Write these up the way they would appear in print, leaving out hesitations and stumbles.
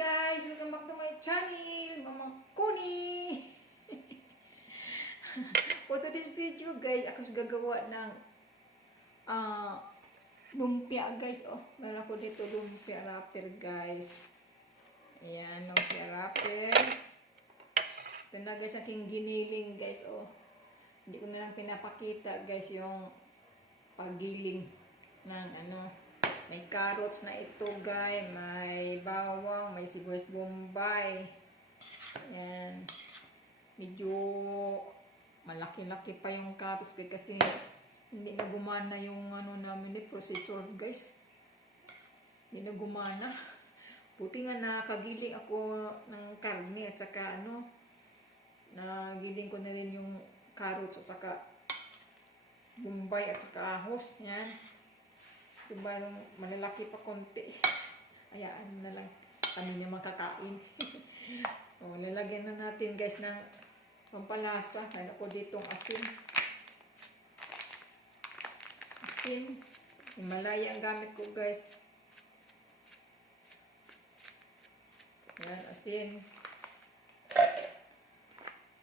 guys! Welcome back to my channel, Mama Connie! For today's video guys, ako gagawa ng lumpia guys. Oh, meron ako dito lumpia wrapper guys. Ayan, lumpia wrapper. Ito na guys, aking giniling guys. Oh, hindi ko na lang pinapakita guys yung paggiling ng may carrots na ito guys, may bawang, may sibuyas bombay. Ayan. Medyo malaki-laki pa yung carrots kasi hindi na gumana yung namin processor guys. Hindi na gumana. Buti nga nakagiling ako ng karne at saka nagiling ko na rin yung carrots at saka bombay at saka ahos. Yan. Diba yung malalaki pa konti. Ayaan na lang kami niya makakain. O, lalagyan na natin guys ng pampalasa. Ano ko ditong asin. Asin. Himalaya ang gamit ko guys. Ayan, asin.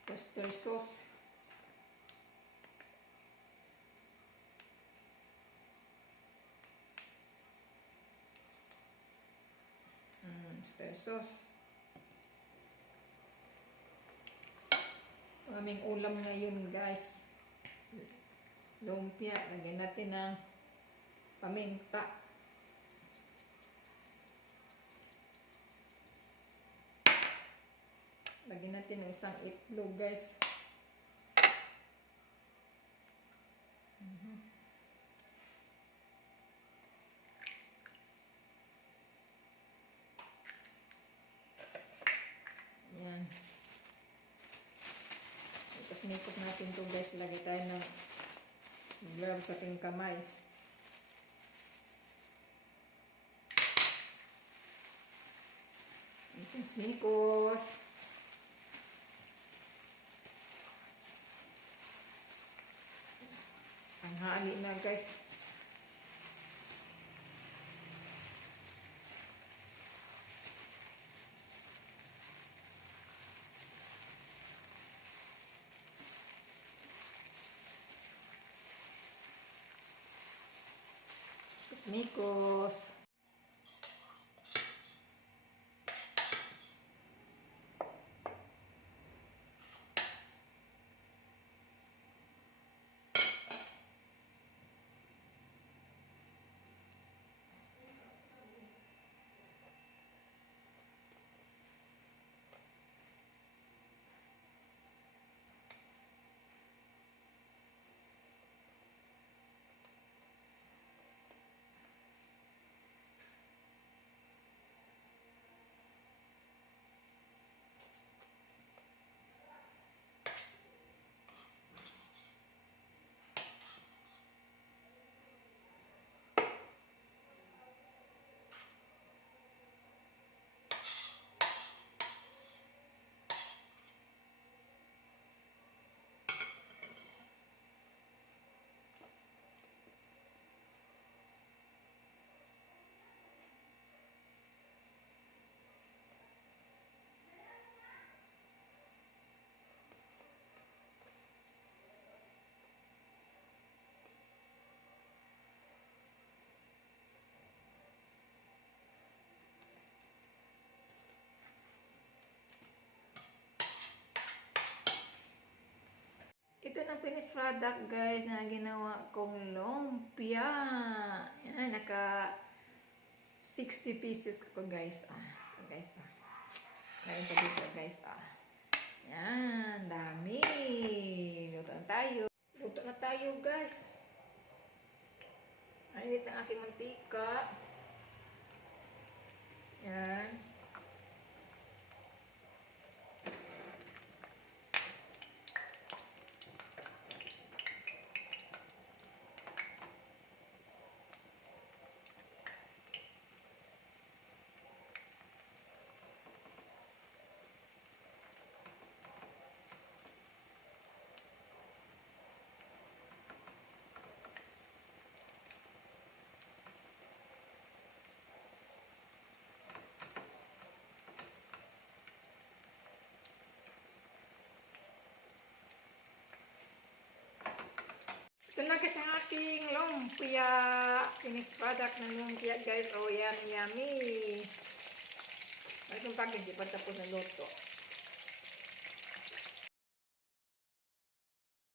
Oyster sauce. Oyster sauce. Ang aming ulam ngayon guys. Lumpia. Lagyan natin ng paminta. Lagyan natin ng isang itlog guys. Yan. Ikos-mikos natin ito guys. Lagay tayo ng gloves sa ating kamay. Ikos-mikos. Ang hali na guys. Mikos. Ito na finished product guys na ginawa kong lumpia. Yan, naka 60 pieces ko guys. Guys. Kain pa dito guys. Yan, dami. Luto na tayo. Luto na tayo guys. Mainit ang aking mantika. Yan. lumpia. Finished product ng lumpia guys. Oh, yummy, yummy. Ay, kung pag hindi pa tapos ng luto.